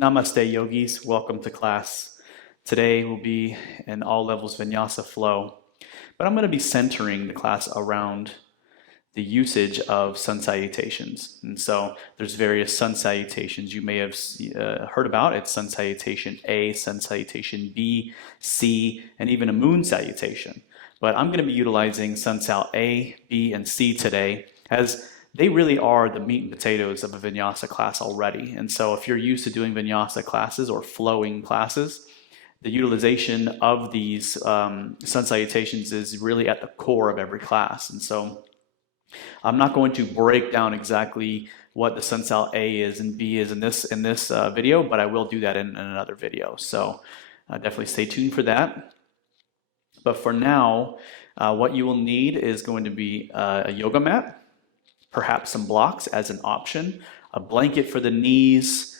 Namaste, yogis. Welcome to class. Today will be an all levels Vinyasa flow, but I'm going to be centering the class around the usage of sun salutations. And so there's various sun salutations you may have heard about. It's Sun Salutation A, Sun Salutation B, C, and even a moon salutation. But I'm going to be utilizing Sun Sal A, B, and C today as they really are the meat and potatoes of a Vinyasa class already. And so if you're used to doing Vinyasa classes or flowing classes, the utilization of these sun salutations is really at the core of every class. And so I'm not going to break down exactly what the Sun Sal A is and B is in this video, but I will do that in another video. So definitely stay tuned for that. But for now, what you will need is going to be a yoga mat, perhaps some blocks as an option, a blanket for the knees,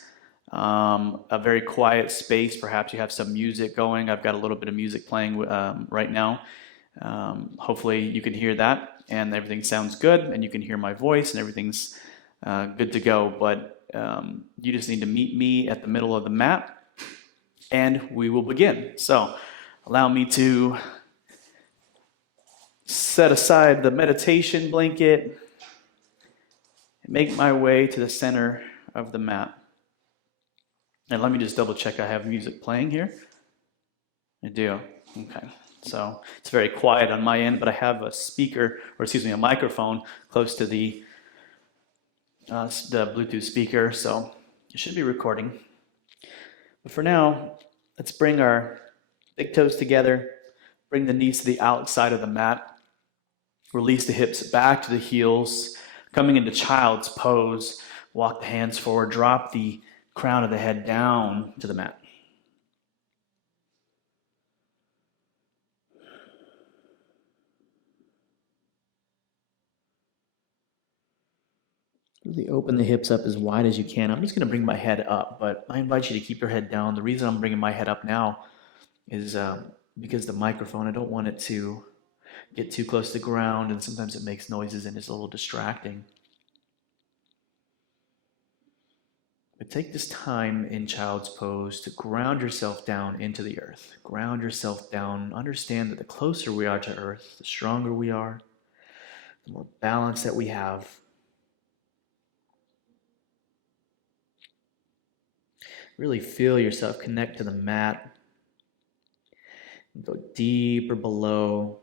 a very quiet space. Perhaps you have some music going. I've got a little bit of music playing right now. Hopefully you can hear that and everything sounds good and you can hear my voice and everything's good to go. But you just need to meet me at the middle of the mat and we will begin. So allow me to set aside the meditation blanket and make my way to the center of the mat. And let me just double check I have music playing here. I do. Okay. So it's very quiet on my end, but I have a speaker, or excuse me, a microphone close to the Bluetooth speaker, so it should be recording. But for now, let's bring our big toes together, bring the knees to the outside of the mat, release the hips back to the heels, coming into child's pose, walk the hands forward, drop the crown of the head down to the mat. Really open the hips up as wide as you can. I'm just going to bring my head up, but I invite you to keep your head down. The reason I'm bringing my head up now is because the microphone, I don't want it to get too close to the ground, and sometimes it makes noises and it's a little distracting. But take this time in child's pose to ground yourself down into the earth. Ground yourself down. Understand that the closer we are to earth, the stronger we are, the more balance that we have. Really feel yourself connect to the mat. Go deeper below.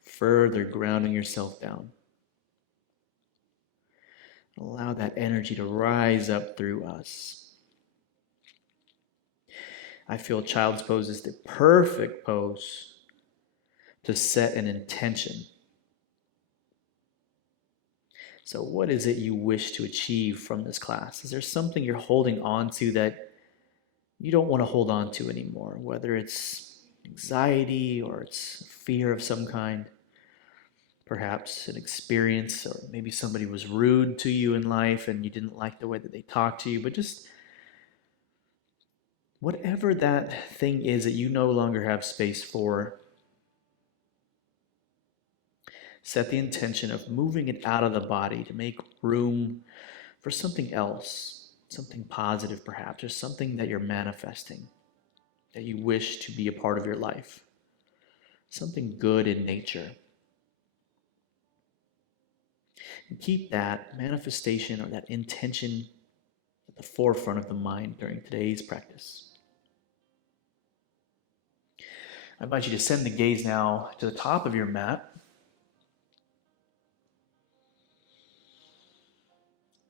Further grounding yourself down. Allow that energy to rise up through us. I feel child's pose is the perfect pose to set an intention. So what is it you wish to achieve from this class? Is there something you're holding on to that you don't want to hold on to anymore? Whether it's anxiety or it's fear of some kind, perhaps an experience, or maybe somebody was rude to you in life and you didn't like the way that they talked to you, but just whatever that thing is that you no longer have space for, set the intention of moving it out of the body to make room for something else, something positive perhaps, or something that you're manifesting, that you wish to be a part of your life, something good in nature. And keep that manifestation or that intention at the forefront of the mind during today's practice. I invite you to send the gaze now to the top of your mat.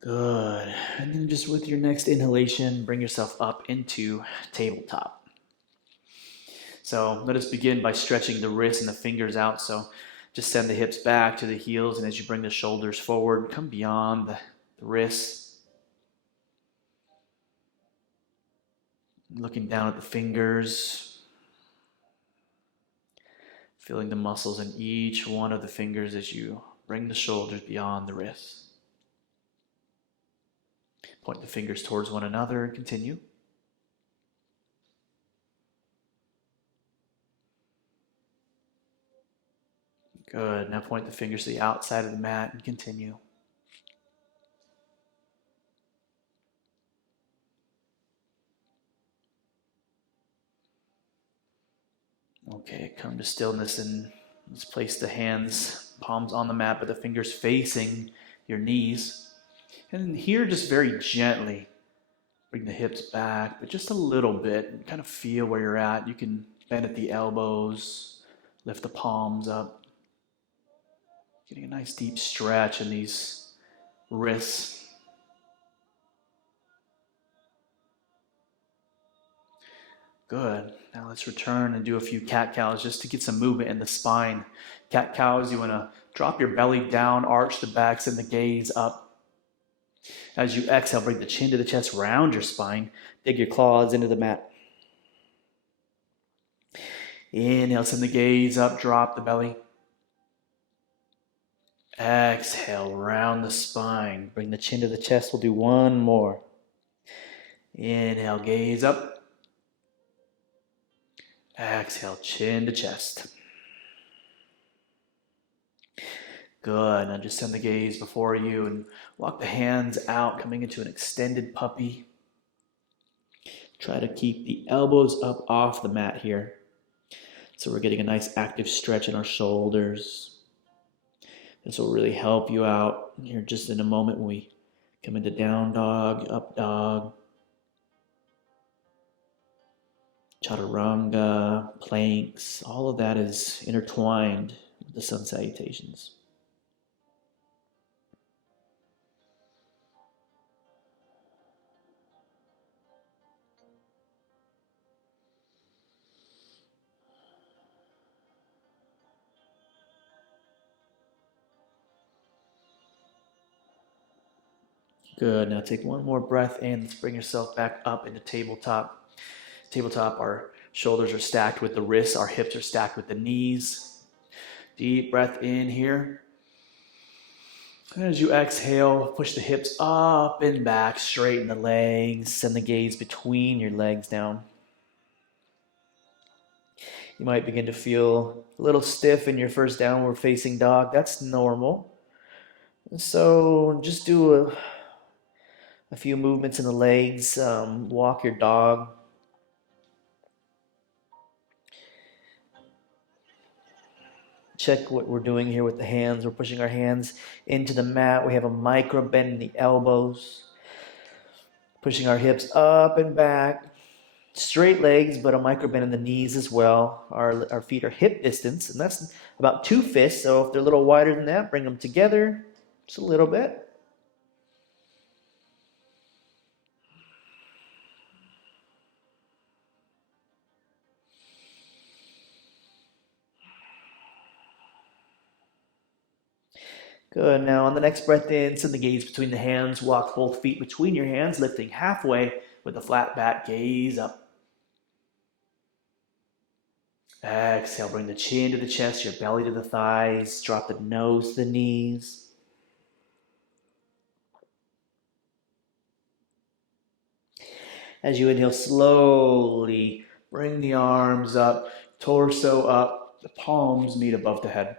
Good. And then just with your next inhalation, bring yourself up into tabletop. So let us begin by stretching the wrists and the fingers out. So just send the hips back to the heels, and as you bring the shoulders forward, come beyond the wrists. Looking down at the fingers, feeling the muscles in each one of the fingers as you bring the shoulders beyond the wrists. Point the fingers towards one another and continue. Good. Now point the fingers to the outside of the mat and continue. Okay, come to stillness and let's place the hands, palms on the mat, but the fingers facing your knees. And here, just very gently, bring the hips back, but just a little bit, and kind of feel where you're at. You can bend at the elbows, lift the palms up, getting a nice deep stretch in these wrists. Good. Now let's return and do a few cat cows just to get some movement in the spine. Cat cows, you want to drop your belly down, arch the back, send the gaze up. As you exhale, bring the chin to the chest, round your spine, dig your claws into the mat. Inhale, send the gaze up, drop the belly. Exhale, round the spine, bring the chin to the chest. We'll do one more. Inhale, gaze up. Exhale, chin to chest. Good. Now just send the gaze before you and walk the hands out, coming into an extended puppy. Try to keep the elbows up off the mat here. So we're getting a nice active stretch in our shoulders. This will really help you out here just in a moment when we come into down dog, up dog, chaturanga, planks. All of that is intertwined with the sun salutations. Good. Now take one more breath in. Let's bring yourself back up into tabletop. Tabletop, our shoulders are stacked with the wrists. Our hips are stacked with the knees. Deep breath in here. And as you exhale, push the hips up and back, straighten the legs, send the gaze between your legs down. You might begin to feel a little stiff in your first downward facing dog. That's normal. So just do a few movements in the legs. Walk your dog. Check what we're doing here with the hands. We're pushing our hands into the mat. We have a micro bend in the elbows. Pushing our hips up and back. Straight legs, but a micro bend in the knees as well. Our feet are hip distance, and that's about 2 fists. So if they're a little wider than that, bring them together just a little bit. Good. Now on the next breath in, send the gaze between the hands. Walk both feet between your hands, lifting halfway with a flat back. Gaze up. Exhale, bring the chin to the chest, your belly to the thighs. Drop the nose to the knees. As you inhale, slowly bring the arms up, torso up, the palms meet above the head.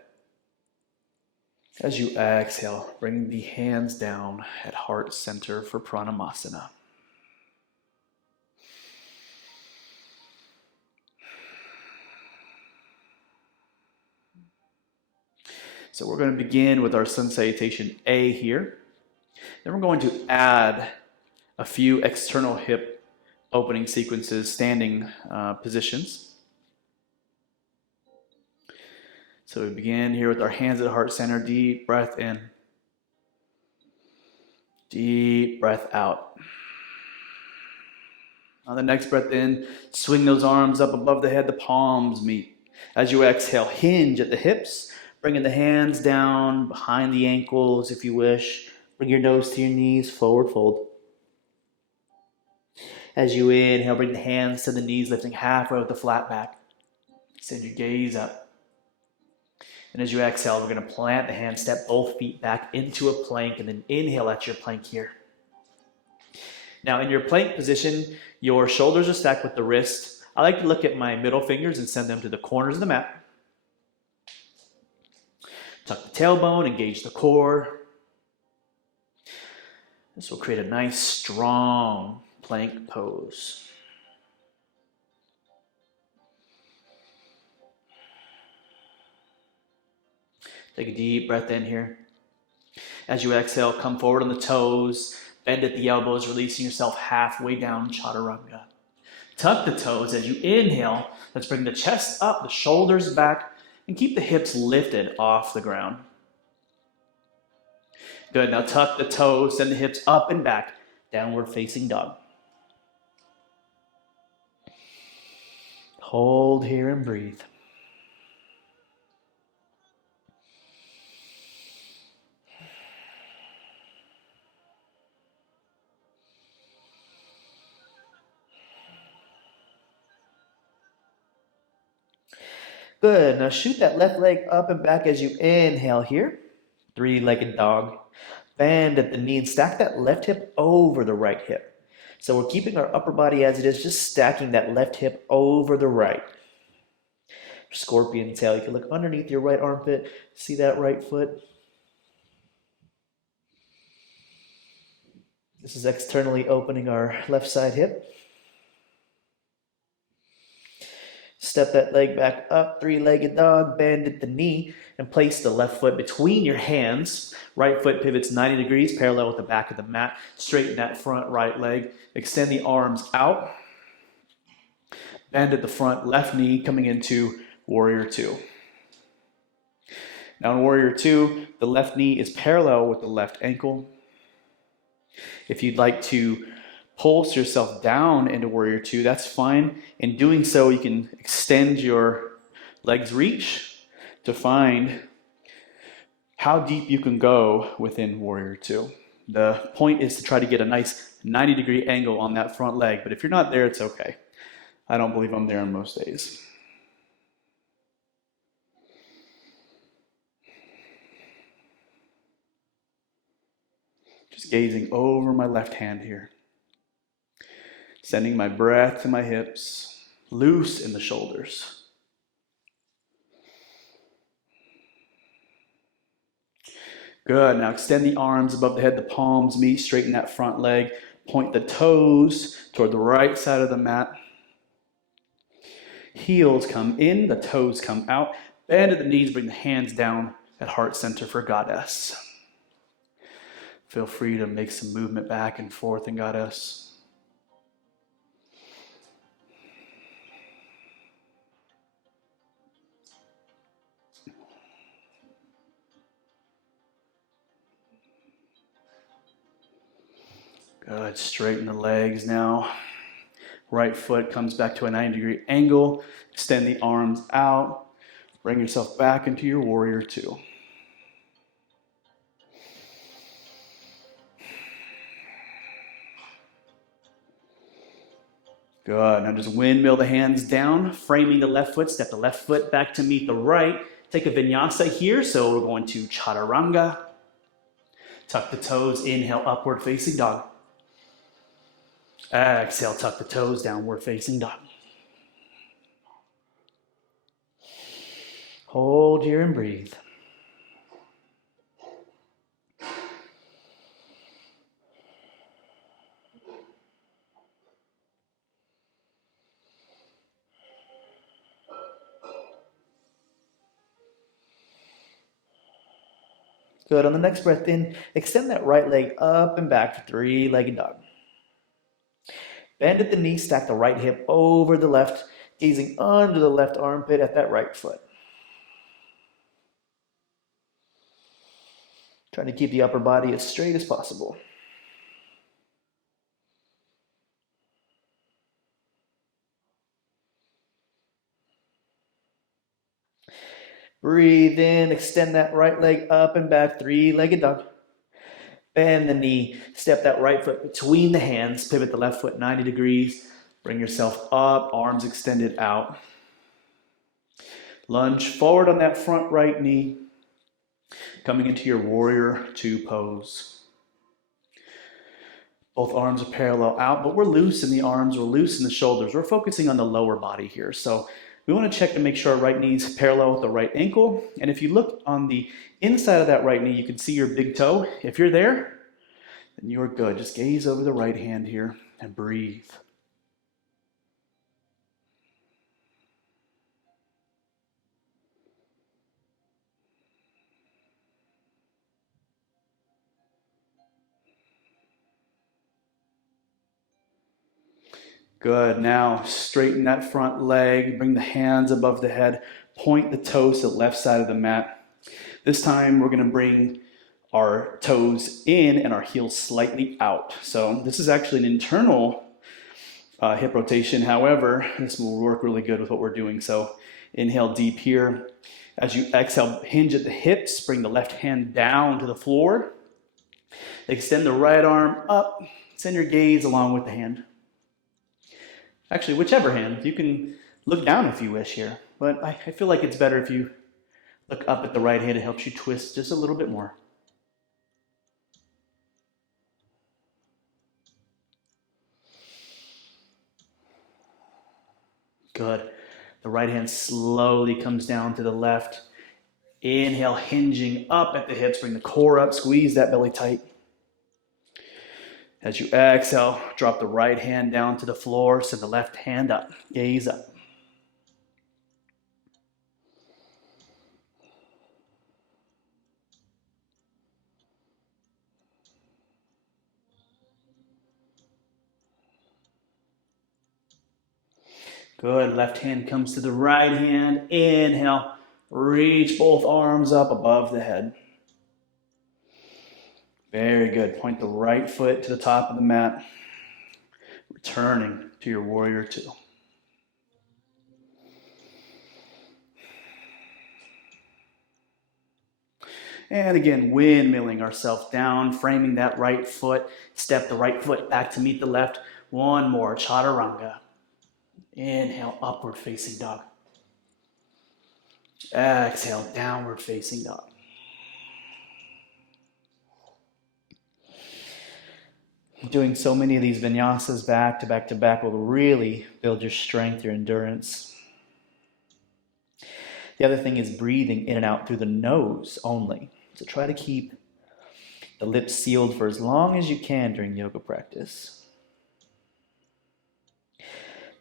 As you exhale, bring the hands down at heart center for Pranamasana. So we're going to begin with our Sun Salutation A here. Then we're going to add a few external hip opening sequences, standing positions. So we begin here with our hands at heart center. Deep breath in. Deep breath out. On the next breath in, swing those arms up above the head, the palms meet. As you exhale, hinge at the hips, bringing the hands down behind the ankles if you wish. Bring your nose to your knees, forward fold. As you inhale, bring the hands to the knees, lifting halfway with the flat back. Send your gaze up. And as you exhale, we're going to plant the hands, step both feet back into a plank, and then inhale at your plank here. Now, in your plank position, your shoulders are stacked with the wrist. I like to look at my middle fingers and send them to the corners of the mat. Tuck the tailbone, engage the core. This will create a nice, strong plank pose. Take a deep breath in here. As you exhale, come forward on the toes, bend at the elbows, releasing yourself halfway down, chaturanga. Tuck the toes as you inhale. Let's bring the chest up, the shoulders back, and keep the hips lifted off the ground. Good, now tuck the toes, send the hips up and back, downward facing dog. Hold here and breathe. Good, now shoot that left leg up and back as you inhale here. Three-legged dog. Bend at the knee and stack that left hip over the right hip. So we're keeping our upper body as it is, just stacking that left hip over the right. Scorpion tail, you can look underneath your right armpit, see that right foot. This is externally opening our left side hip. Step that leg back up, three-legged dog, bend at the knee, and place the left foot between your hands. Right foot pivots 90 degrees, parallel with the back of the mat. Straighten that front right leg. Extend the arms out. Bend at the front, left knee coming into Warrior Two. Now in Warrior Two, the left knee is parallel with the left ankle. If you'd like to pulse yourself down into Warrior Two, that's fine. In doing so, you can extend your legs reach to find how deep you can go within Warrior Two. The point is to try to get a nice 90-degree angle on that front leg, but if you're not there, it's okay. I don't believe I'm there on most days. Just gazing over my left hand here. Sending my breath to my hips, loose in the shoulders. Good, now extend the arms above the head, the palms meet, straighten that front leg, point the toes toward the right side of the mat. Heels come in, the toes come out. Bend at the knees, bring the hands down at heart center for Goddess. Feel free to make some movement back and forth in Goddess. Good, straighten the legs now. Right foot comes back to a 90-degree angle. Extend the arms out. Bring yourself back into your Warrior Two. Good, now just windmill the hands down, framing the left foot. Step the left foot back to meet the right. Take a vinyasa here, so we're going to chaturanga. Tuck the toes, inhale, upward facing dog. Exhale, tuck the toes, downward facing dog. Hold here and breathe. Good, on the next breath in, extend that right leg up and back for three-legged dog. Bend at the knee, stack the right hip over the left, gazing under the left armpit at that right foot. Trying to keep the upper body as straight as possible. Breathe in, extend that right leg up and back, three-legged dog. Bend the knee, step that right foot between the hands, pivot the left foot 90 degrees, bring yourself up, arms extended out. Lunge forward on that front right knee, coming into your Warrior Two pose. Both arms are parallel out, but we're loose in the arms, we're loose in the shoulders. We're focusing on the lower body here. So we want to check to make sure our right knee is parallel with the right ankle. And if you look on the inside of that right knee, you can see your big toe. If you're there, then you're good. Just gaze over the right hand here and breathe. Good. Now straighten that front leg, bring the hands above the head, point the toes to the left side of the mat. This time we're going to bring our toes in and our heels slightly out. So this is actually an internal hip rotation. However, this will work really good with what we're doing. So inhale deep here. As you exhale, hinge at the hips, bring the left hand down to the floor. Extend the right arm up. Send your gaze along with the hand. Actually, whichever hand. You can look down if you wish here, but I feel like it's better if you look up at the right hand. It helps you twist just a little bit more. Good. The right hand slowly comes down to the left. Inhale, hinging up at the hips. Bring the core up. Squeeze that belly tight. As you exhale, drop the right hand down to the floor. Send the left hand up. Gaze up. Good. Left hand comes to the right hand. Inhale. Reach both arms up above the head. Very good. Point the right foot to the top of the mat. Returning to your warrior two. And again, windmilling ourselves down, framing that right foot. Step the right foot back to meet the left. One more. Chaturanga. Inhale, upward facing dog. Exhale, downward facing dog. Doing so many of these vinyasas back to back to back will really build your strength, your endurance. The other thing is breathing in and out through the nose only. So try to keep the lips sealed for as long as you can during yoga practice.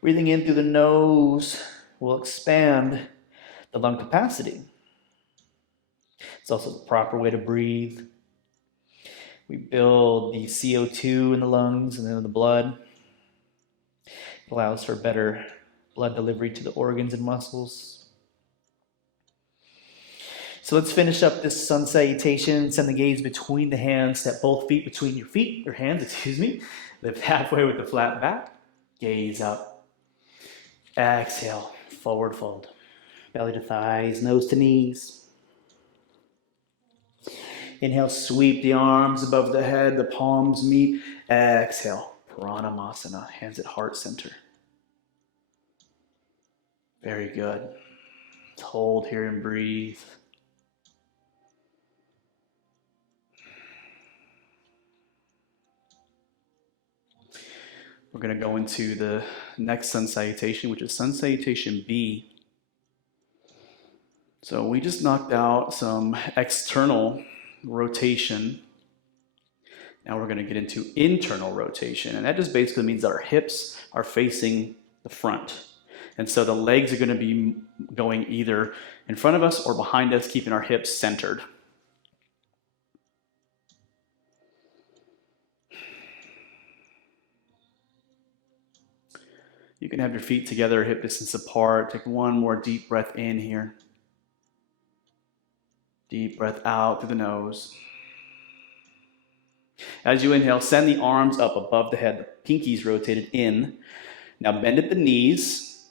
Breathing in through the nose will expand the lung capacity. It's also the proper way to breathe. We build the CO2 in the lungs and then in the blood. It allows for better blood delivery to the organs and muscles. So let's finish up this sun salutation. Send the gaze between the hands. Step both feet between your hands, Lift halfway with the flat back. Gaze up. Exhale, forward fold. Belly to thighs, nose to knees. Inhale, sweep the arms above the head, the palms meet. Exhale, Pranamasana, hands at heart center. Very good. Hold here and breathe. We're going to go into the next sun salutation, which is Sun Salutation B. So we just knocked out some external rotation. Now we're going to get into internal rotation, and that just basically means that our hips are facing the front. And so the legs are going to be going either in front of us or behind us, keeping our hips centered. You can have your feet together, hip distance apart. Take one more deep breath in here. Deep breath out through the nose. As you inhale, send the arms up above the head, the pinkies rotated in. Now bend at the knees.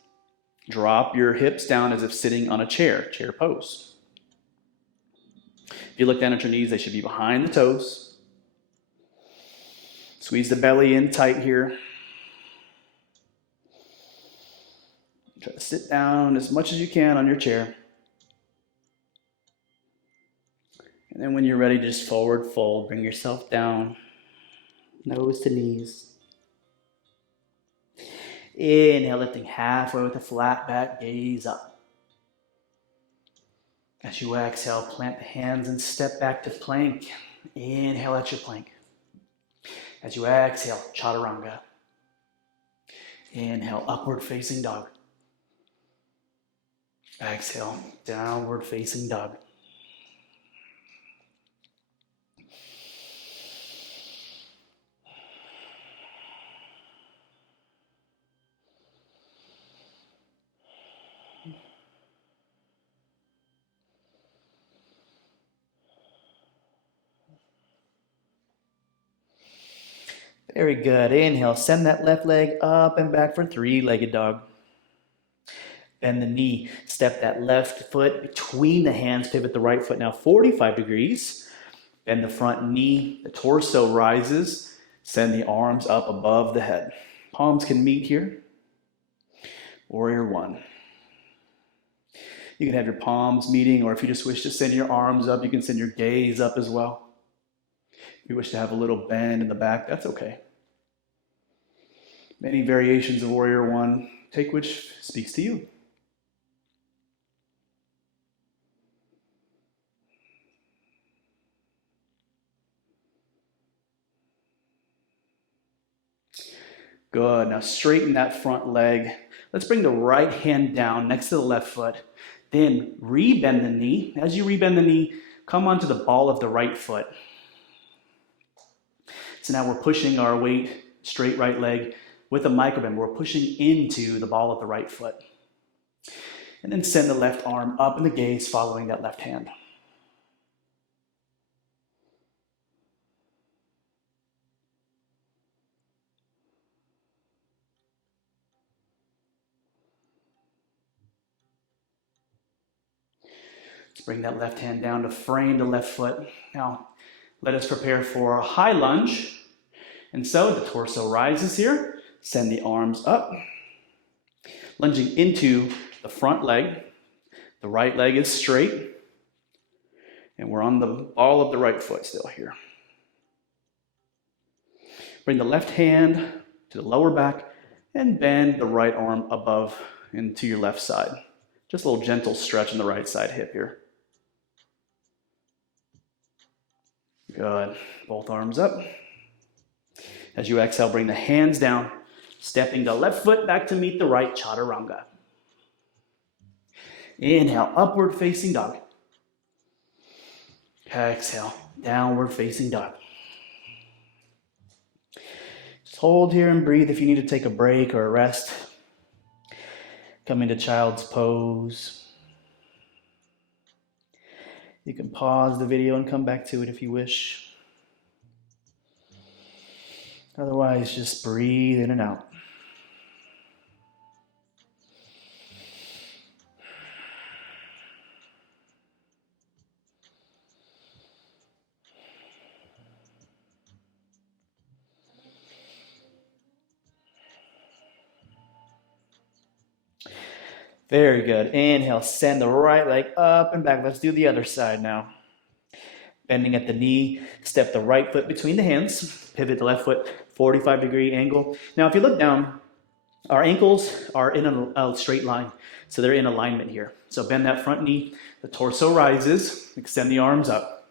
Drop your hips down as if sitting on a chair pose. If you look down at your knees, they should be behind the toes. Squeeze the belly in tight here. Try to sit down as much as you can on your chair. And then when you're ready, just forward fold. Bring yourself down, nose to knees. Inhale, lifting halfway with a flat back, gaze up. As you exhale, plant the hands and step back to plank. Inhale at your plank. As you exhale, chaturanga. Inhale, upward facing dog. Exhale, downward facing dog. Very good. Inhale, send that left leg up and back for three-legged dog. Bend the knee, step that left foot between the hands, pivot the right foot now 45 degrees. Bend the front knee, the torso rises, send the arms up above the head. Palms can meet here. Warrior one. You can have your palms meeting, or if you just wish to send your arms up, you can send your gaze up as well. If you wish to have a little bend in the back, that's okay. Many variations of Warrior One. Take which speaks to you. Good. Now straighten that front leg. Let's bring the right hand down next to the left foot. Then rebend the knee. As you rebend the knee, come onto the ball of the right foot. So now we're pushing our weight, straight right leg, with a microbend. We're pushing into the ball of the right foot. And then send the left arm up in the gaze following that left hand. Let's bring that left hand down to frame the left foot. Now, let us prepare for a high lunge. And so the torso rises here. Send the arms up. Lunging into the front leg. The right leg is straight. And we're on the ball of the right foot still here. Bring the left hand to the lower back and bend the right arm above and to your left side. Just a little gentle stretch in the right side hip here. Good. Both arms up. As you exhale, bring the hands down, stepping the left foot back to meet the right, chaturanga. Inhale, upward facing dog. Exhale, downward facing dog. Just hold here and breathe if you need to take a break or a rest. Come into child's pose. You can pause the video and come back to it if you wish. Otherwise, just breathe in and out. Very good. Inhale, send the right leg up and back. Let's do the other side now. Bending at the knee, step the right foot between the hands, pivot the left foot, 45-degree angle. Now, if you look down, our ankles are in a straight line, so they're in alignment here. So bend that front knee, the torso rises, extend the arms up.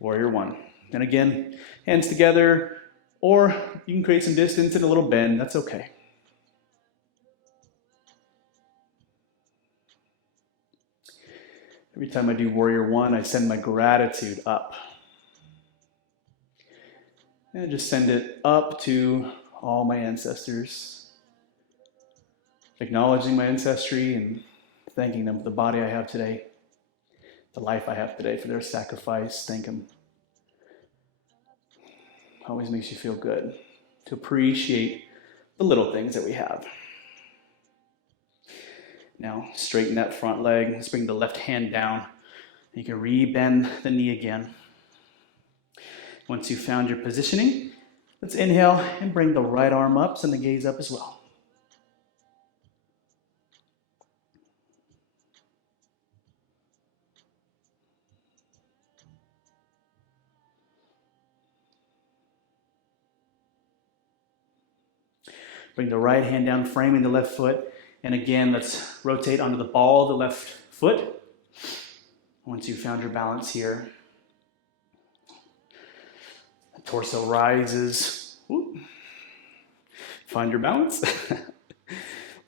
Warrior one. And again, hands together, or you can create some distance and a little bend, that's okay. Every time I do Warrior One, I send my gratitude up. And just send it up to all my ancestors. Acknowledging my ancestry and thanking them for the body I have today, the life I have today, for their sacrifice. Thank them. Always makes you feel good to appreciate the little things that we have. Now, straighten that front leg. Let's bring the left hand down. You can re-bend the knee again. Once you've found your positioning, let's inhale and bring the right arm up, send the gaze up as well. Bring the right hand down, framing the left foot. And again, let's rotate onto the ball of the left foot. Once you've found your balance here, the torso rises. Whoop. Find your balance.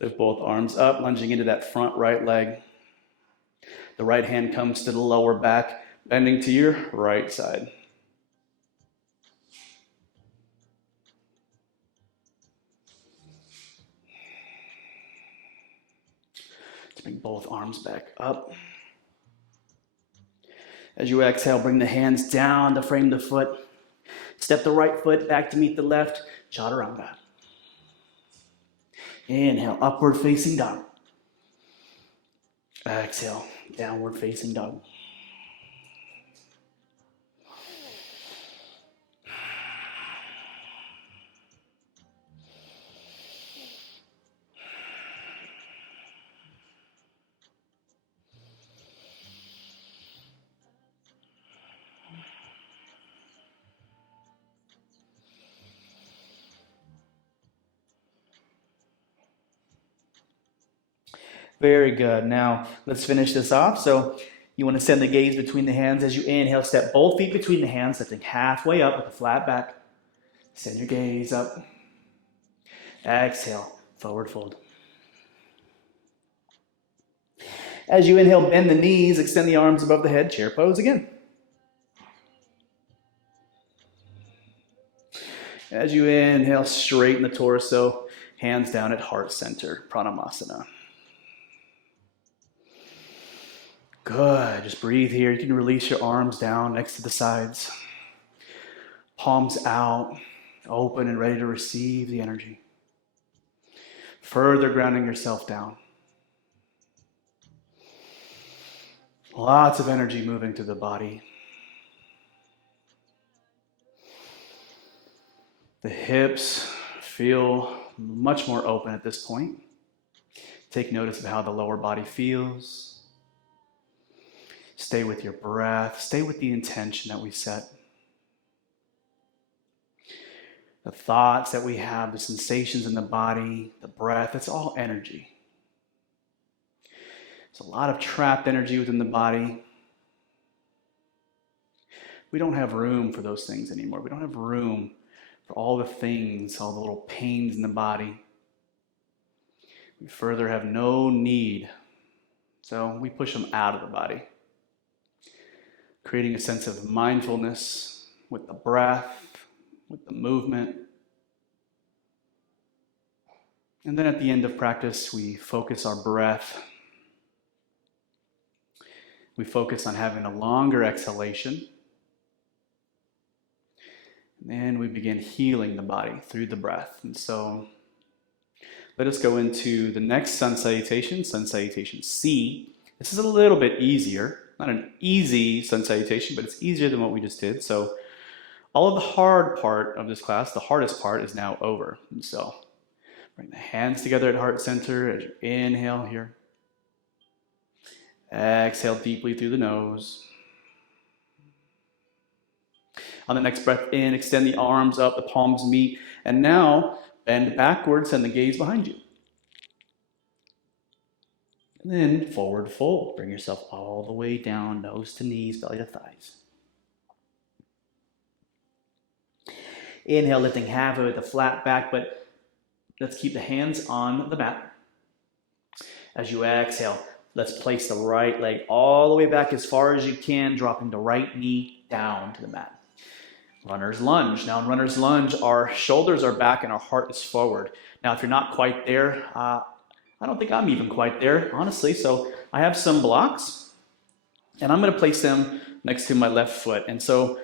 Lift both arms up, lunging into that front right leg. The right hand comes to the lower back, bending to your right side. Bring both arms back up. As you exhale, bring the hands down to frame the foot. Step the right foot back to meet the left. Chaturanga. Inhale, upward facing dog. Exhale, downward facing dog. Very good. Now, let's finish this off. So, you want to send the gaze between the hands as you inhale. Step both feet between the hands, lifting halfway up with a flat back. Send your gaze up. Exhale, forward fold. As you inhale, bend the knees, extend the arms above the head, chair pose again. As you inhale, straighten the torso, hands down at heart center, Pranamasana. Good, just breathe here. You can release your arms down next to the sides. Palms out, open and ready to receive the energy. Further grounding yourself down. Lots of energy moving through the body. The hips feel much more open at this point. Take notice of how the lower body feels. Stay with your breath. Stay with the intention that we set. The thoughts that we have, the sensations in the body, the breath, it's all energy. There's a lot of trapped energy within the body. We don't have room for those things anymore. We don't have room for all the things, all the little pains in the body. We further have no need. So we push them out of the body, creating a sense of mindfulness with the breath, with the movement. And then at the end of practice, we focus our breath. We focus on having a longer exhalation. And then we begin healing the body through the breath. And so let us go into the next Sun Salutation C. This is a little bit easier. Not an easy Sun Salutation, but it's easier than what we just did. So all of the hard part of this class, the hardest part, is now over. And so bring the hands together at heart center as you inhale here. Exhale deeply through the nose. On the next breath in, extend the arms up, the palms meet. And now bend backwards, send the gaze behind you. And then forward fold. Bring yourself all the way down, nose to knees, belly to thighs. Inhale, lifting halfway with a flat back, but let's keep the hands on the mat. As you exhale, let's place the right leg all the way back as far as you can, dropping the right knee down to the mat. Runner's lunge. Now in runner's lunge, our shoulders are back and our heart is forward. Now if you're not quite there, I don't think I'm even quite there, honestly. So I have some blocks, and I'm going to place them next to my left foot. And so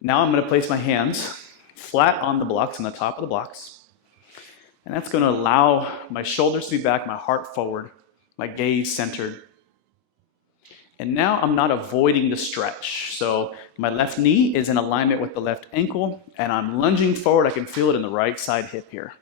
now I'm going to place my hands flat on the blocks, on the top of the blocks. And that's going to allow my shoulders to be back, my heart forward, my gaze centered. And now I'm not avoiding the stretch. So my left knee is in alignment with the left ankle, and I'm lunging forward. I can feel it in the right side hip here.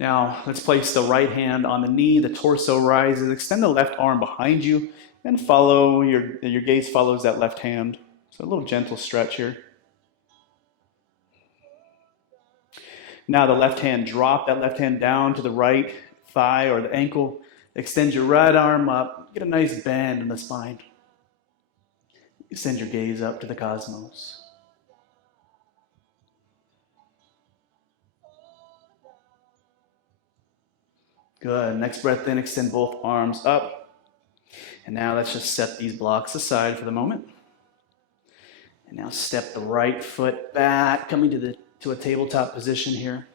Now, let's place the right hand on the knee, the torso rises, extend the left arm behind you, and follow, your gaze follows that left hand. So a little gentle stretch here. Now the left hand, drop that left hand down to the right thigh or the ankle. Extend your right arm up, get a nice bend in the spine. Send your gaze up to the cosmos. Good. Next breath in, extend both arms up. And now let's just set these blocks aside for the moment. And now step the right foot back, coming to a tabletop position here.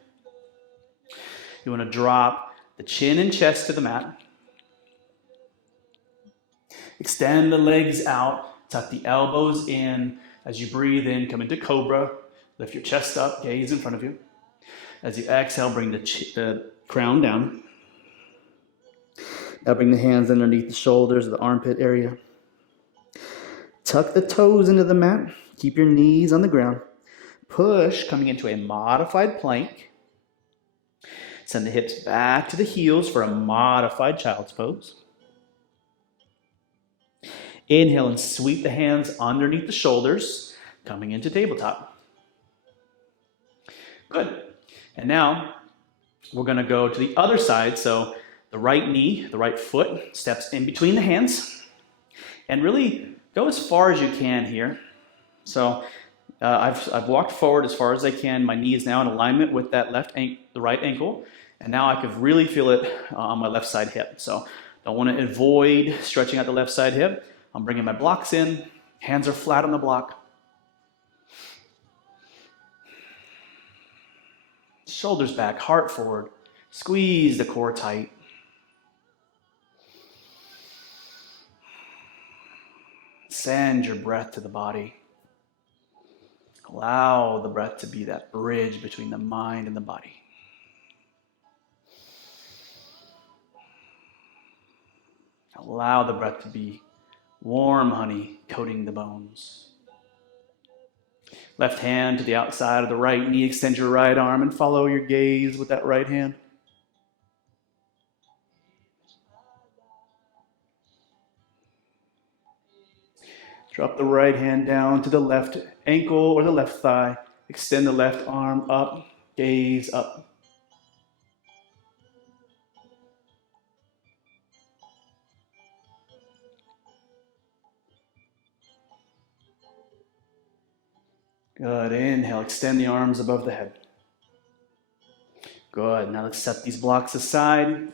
You want to drop the chin and chest to the mat. Extend the legs out, tuck the elbows in. As you breathe in, come into cobra. Lift your chest up, gaze in front of you. As you exhale, bring the crown down. Now bring the hands underneath the shoulders, the armpit area. Tuck the toes into the mat. Keep your knees on the ground. Push, coming into a modified plank. Send the hips back to the heels for a modified child's pose. Inhale and sweep the hands underneath the shoulders, coming into tabletop. Good. And now we're going to go to the other side. So the right knee, the right foot steps in between the hands. And really go as far as you can here. So I've walked forward as far as I can. My knee is now in alignment with that the right ankle. And now I can really feel it on my left side hip. So I want to avoid stretching out the left side hip. I'm bringing my blocks in. Hands are flat on the block. Shoulders back, heart forward. Squeeze the core tight. Send your breath to the body. Allow the breath to be that bridge between the mind and the body. Allow the breath to be warm honey coating the bones. Left hand to the outside of the right knee. Extend your right arm and follow your gaze with that right hand. Drop the right hand down to the left ankle or the left thigh. Extend the left arm up, gaze up. Good. Inhale, extend the arms above the head. Good. Now let's set these blocks aside.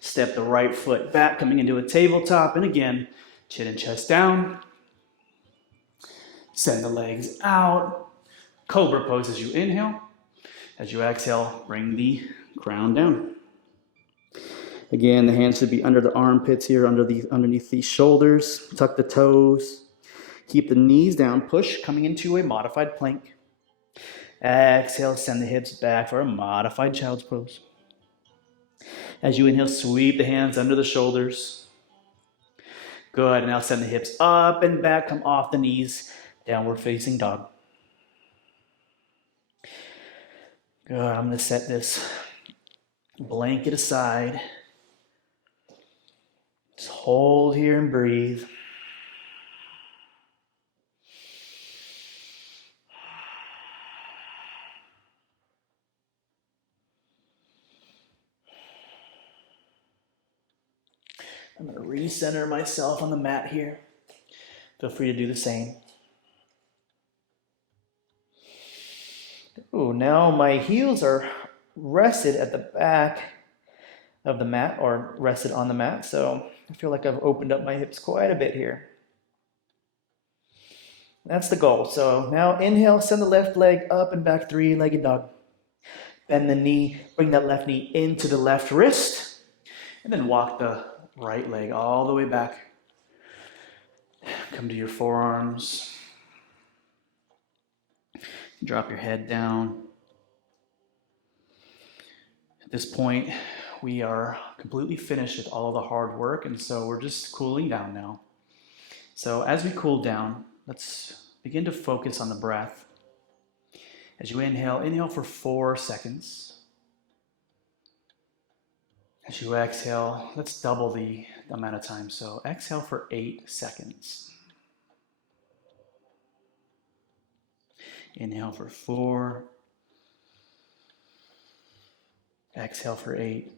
Step the right foot back, coming into a tabletop. And again, chin and chest down. Send the legs out. Cobra pose as you inhale. As you exhale, bring the crown down. Again, the hands should be under the armpits here, underneath the shoulders. Tuck the toes. Keep the knees down. Push, coming into a modified plank. Exhale, send the hips back for a modified child's pose. As you inhale, sweep the hands under the shoulders. Good. Now send the hips up and back. Come off the knees. Downward facing dog. Good. I'm going to set this blanket aside. Just hold here and breathe. I'm going to recenter myself on the mat here. Feel free to do the same. Ooh, now my heels are rested at the back of the mat, or rested on the mat, so I feel like I've opened up my hips quite a bit here. That's the goal. So now inhale, send the left leg up and back, three-legged dog. Bend the knee, bring that left knee into the left wrist, and then walk the right leg all the way back. Come to your forearms. Drop your head down. At this point, we are completely finished with all of the hard work, and so we're just cooling down now. So as we cool down, let's begin to focus on the breath. As you inhale, inhale for 4 seconds. As you exhale, let's double the amount of time. So exhale for 8 seconds. Inhale for 4. Exhale for 8.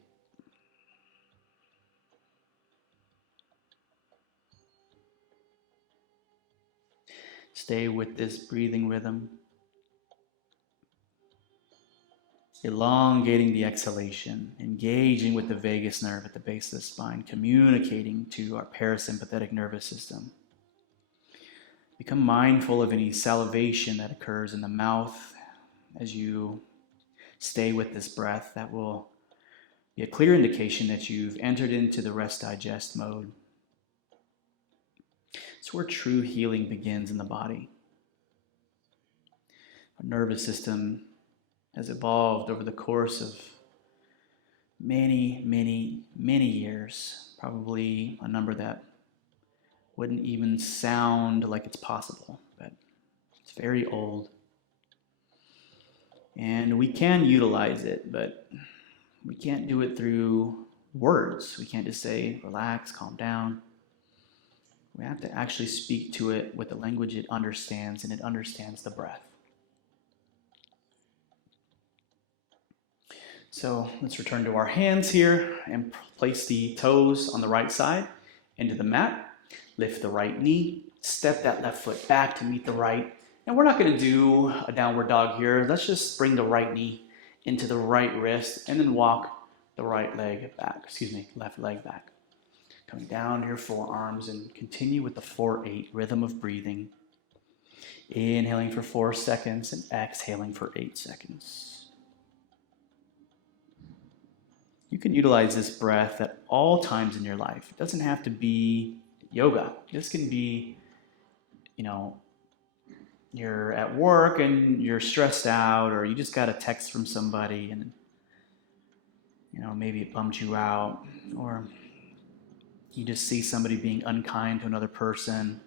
Stay with this breathing rhythm. Elongating the exhalation, engaging with the vagus nerve at the base of the spine, communicating to our parasympathetic nervous system. Become mindful of any salivation that occurs in the mouth as you stay with this breath. That will be a clear indication that you've entered into the rest digest mode. It's where true healing begins in the body. Our nervous system has evolved over the course of many, many, many years, probably a number that wouldn't even sound like it's possible, but it's very old. And we can utilize it, but we can't do it through words. We can't just say, relax, calm down. We have to actually speak to it with the language it understands, and it understands the breath. So let's return to our hands here and place the toes on the right side into the mat. Lift the right knee, step that left foot back to meet the right. And we're not going to do a downward dog here. Let's just bring the right knee into the right wrist and then walk the right leg back, left leg back. Coming down to your forearms and continue with the 4-8 rhythm of breathing. Inhaling for 4 seconds and exhaling for 8 seconds. You can utilize this breath at all times in your life. It doesn't have to be yoga. This can be, you're at work and you're stressed out, or you just got a text from somebody and, maybe it bummed you out, or you just see somebody being unkind to another person.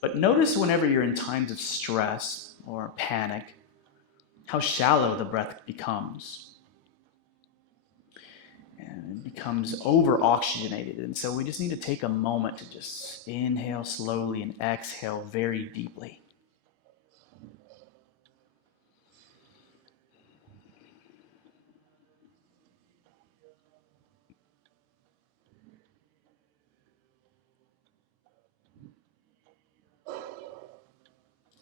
But notice whenever you're in times of stress or panic, how shallow the breath becomes. And it becomes over-oxygenated. And so we just need to take a moment to just inhale slowly and exhale very deeply.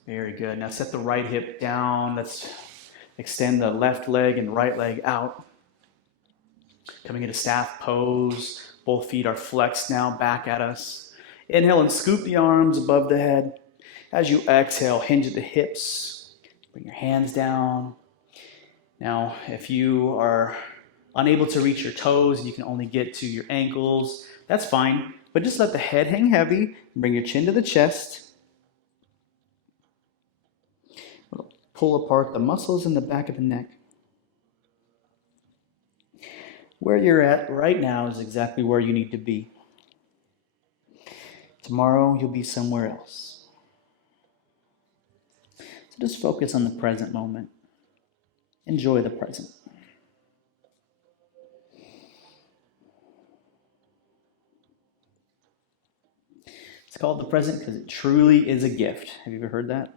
Very good. Now set the right hip down. Let's extend the left leg and right leg out. Coming into staff pose. Both feet are flexed now back at us. Inhale and scoop the arms above the head. As you exhale, hinge at the hips. Bring your hands down. Now, if you are unable to reach your toes and you can only get to your ankles, that's fine. But just let the head hang heavy. Bring your chin to the chest. Pull apart the muscles in the back of the neck. Where you're at right now is exactly where you need to be. Tomorrow, you'll be somewhere else. So just focus on the present moment. Enjoy the present. It's called the present because it truly is a gift. Have you ever heard that?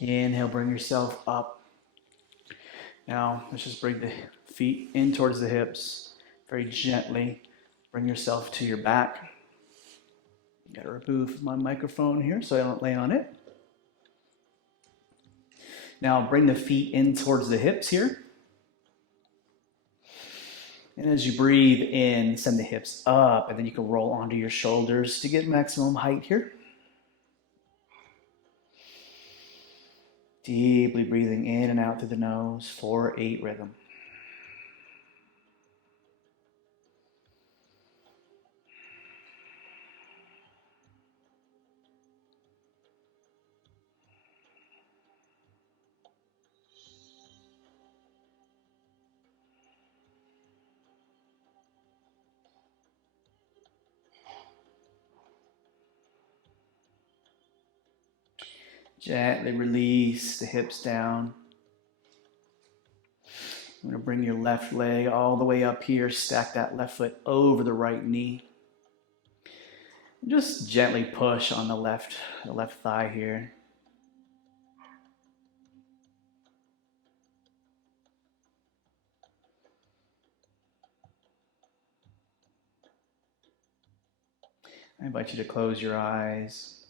Inhale, bring yourself up. Now, let's just bring the feet in towards the hips. Very gently bring yourself to your back. Got to remove my microphone here so I don't lay on it. Now, bring the feet in towards the hips here. And as you breathe in, send the hips up, and then you can roll onto your shoulders to get maximum height here. Deeply breathing in and out through the nose, 4-8 rhythm. Gently release the hips down. I'm going to bring your left leg all the way up here. Stack that left foot over the right knee. Just gently push on the left thigh here. I invite you to close your eyes.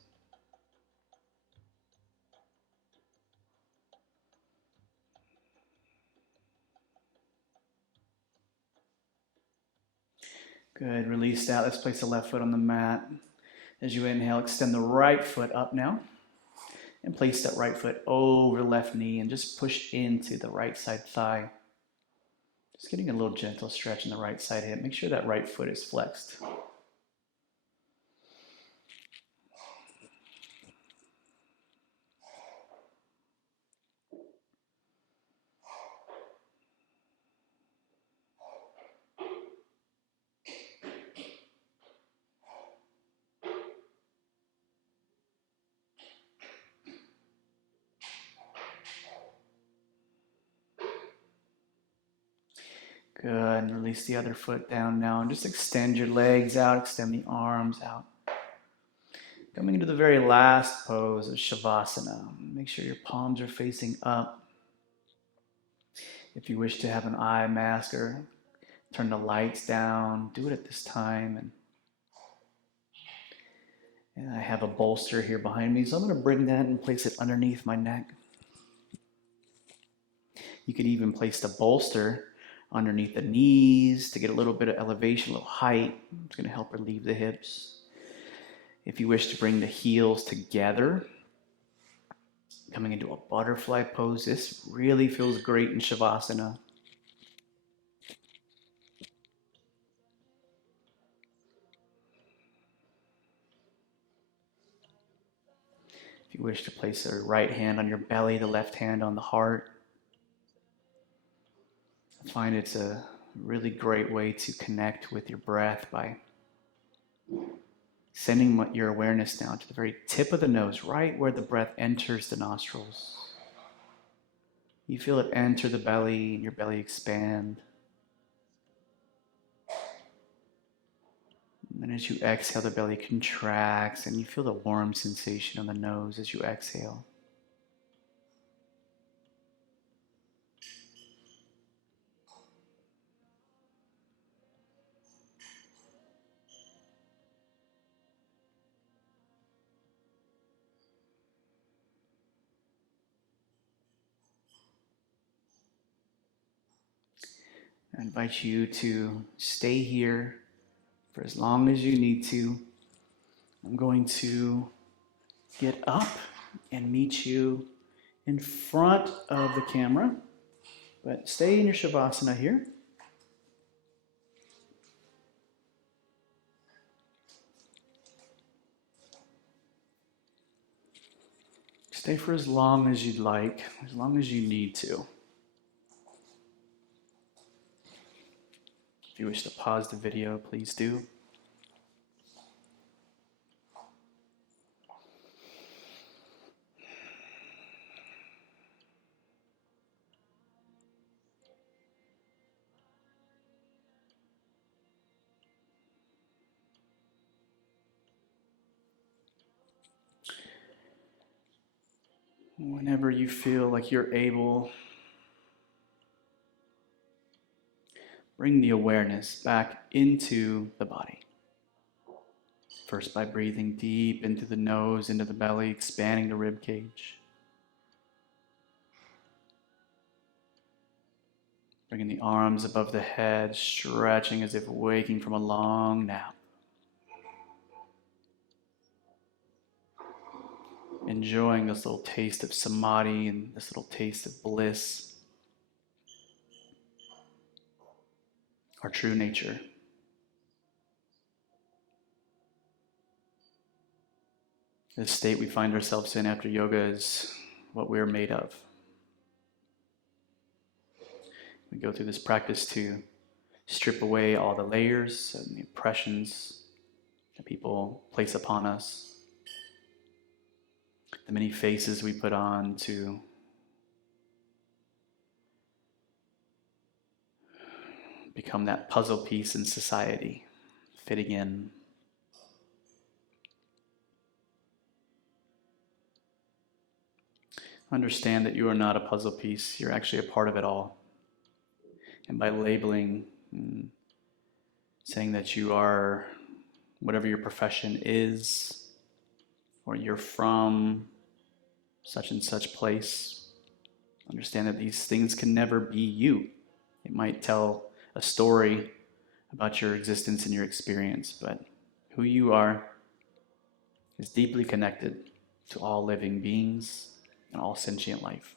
Good, release that. Let's place the left foot on the mat. As you inhale, extend the right foot up now. And place that right foot over the left knee and just push into the right side thigh. Just getting a little gentle stretch in the right side hip. Make sure that right foot is flexed. Good, and release the other foot down now and just extend your legs out, extend the arms out. Coming into the very last pose of Shavasana. Make sure your palms are facing up. If you wish to have an eye mask or turn the lights down, do it at this time. And I have a bolster here behind me, so I'm going to bring that and place it underneath my neck. You could even place the bolster underneath the knees to get a little bit of elevation, a little height. It's going to help relieve the hips. If you wish to bring the heels together, coming into a butterfly pose, this really feels great in Shavasana. If you wish to place the right hand on your belly, the left hand on the heart, I find it's a really great way to connect with your breath by sending your awareness down to the very tip of the nose, right where the breath enters the nostrils. You feel it enter the belly and your belly expand. And then as you exhale, the belly contracts and you feel the warm sensation on the nose as you exhale. I invite you to stay here for as long as you need to. I'm going to get up and meet you in front of the camera, but stay in your Shavasana here. Stay for as long as you'd like, as long as you need to. If you wish to pause the video, please do. Whenever you feel like you're able, bring the awareness back into the body. First by breathing deep into the nose, into the belly, expanding the rib cage. Bringing the arms above the head, stretching as if waking from a long nap. Enjoying this little taste of samadhi and this little taste of bliss. Our true nature. This state we find ourselves in after yoga is what we're made of. We go through this practice to strip away all the layers and the impressions that people place upon us. The many faces we put on to become that puzzle piece in society, fitting in. Understand that you are not a puzzle piece, you're actually a part of it all. And by labeling, saying that you are whatever your profession is, or you're from such and such place, understand that these things can never be you. It might tell a story about your existence and your experience, but who you are is deeply connected to all living beings and all sentient life.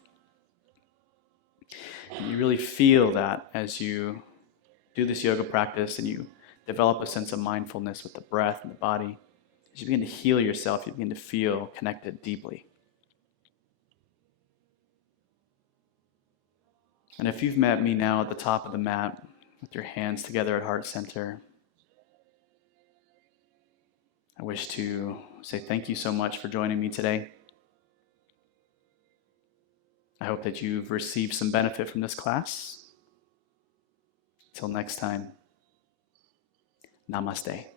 And you really feel that as you do this yoga practice and you develop a sense of mindfulness with the breath and the body. As you begin to heal yourself, you begin to feel connected deeply. And if you've met me now at the top of the mat with your hands together at heart center, I wish to say thank you so much for joining me today. I hope that you've received some benefit from this class. Till next time, namaste.